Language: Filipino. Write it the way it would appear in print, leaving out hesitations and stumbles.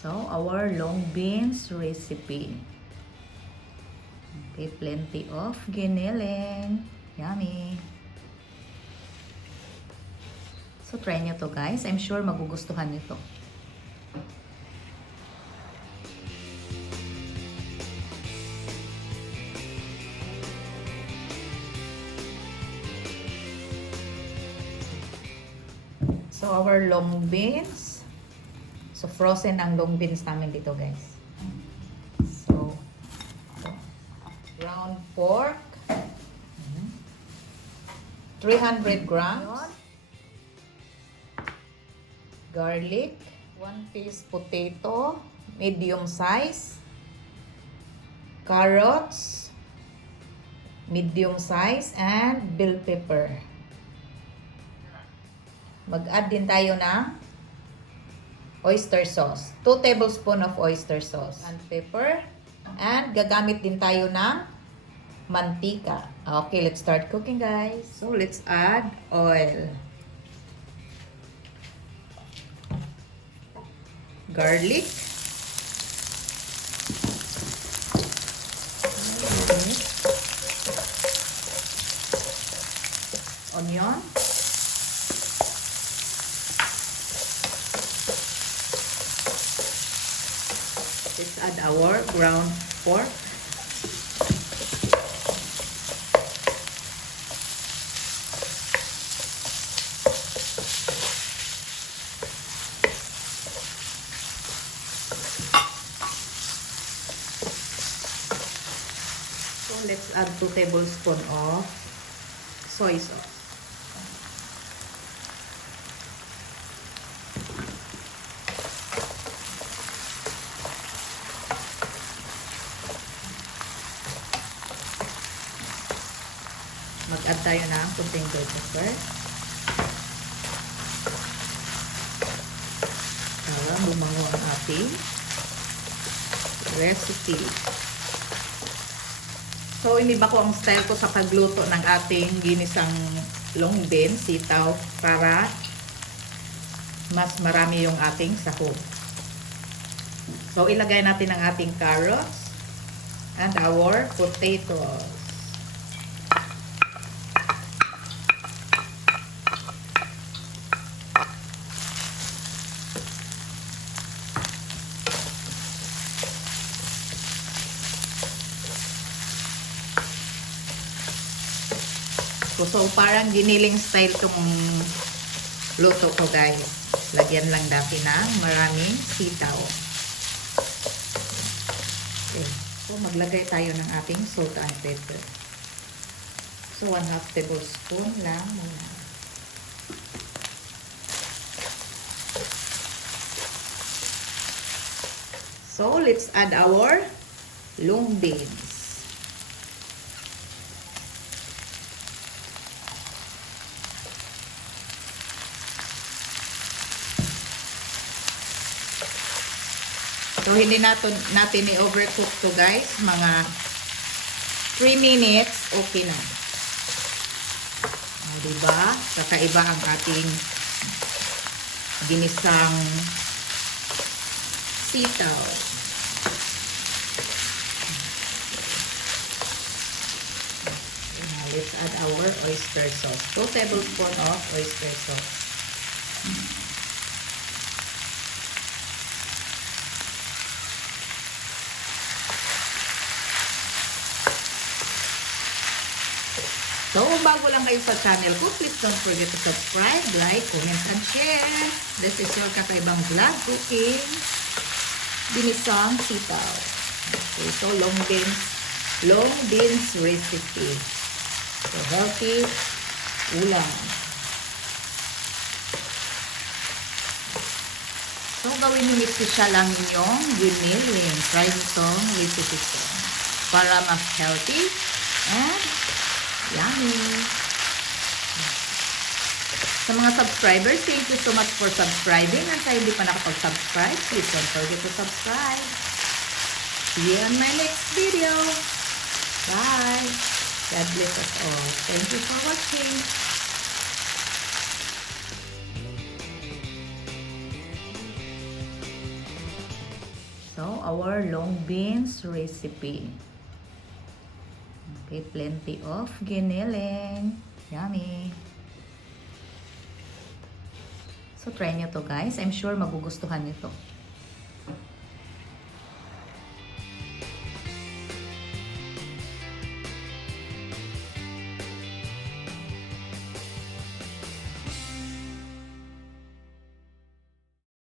So, our long beans recipe. Okay, plenty of giniling. Yummy. So, try nyo to guys. I'm sure magugustuhan nyo to. So, our long beans. So, frozen ang long beans namin dito, guys. So, ground pork. 300 grams. Garlic. 1 piece potato. Medium size. Carrots. Medium size. And bell pepper. Mag-add din tayo ng oyster sauce. 2 tablespoons of oyster sauce. And pepper. And gagamit din tayo ng mantika. Okay, let's start cooking guys. So, let's add oil. Garlic. Onion. Let's add our ground pork. So let's add 2 tablespoons of soy sauce. Mag-add tayo ng kunting bell pepper. Para lumango ang ating recipe. So, iniba ko ang style ko sa pagluto ng ating ginisang long beans, sitaw, para mas marami yung ating sahog. So, ilagay natin ang ating carrots and our potatoes. So, parang giniling style tong luto ko guys. Lagyan lang natin ng maraming sitaw. Okay. So, maglagay tayo ng ating salt and pepper. So, 1/2 tablespoon lang muna. So, let's add our long beans. So, hindi natin i-overcook to guys. Mga 3 minutes, okay na. Diba? Kakaiba ang ating ginisang sitaw. Let's add our oyster sauce. 2 tablespoons of oyster sauce. So, bago lang kayo sa channel ko, please don't forget to subscribe, like, comment, and share. This is your Kaka'EVAng vlog cooking ginisang sitaw. Okay, so long beans recipe. So, healthy ulam. So, gawin nyo special lang yung giniling. Try itong recipe ko para mas healthy and yummy. Sa mga subscribers, thank you so much for subscribing. And sa hindi pa nakapag-subscribe, please don't forget to subscribe. See you on my next video. Bye. God bless us all. Thank you for watching. So, our long beans recipe. Okay, plenty of giniling. Yummy. So, try nyo to guys. I'm sure magugustuhan nyo to.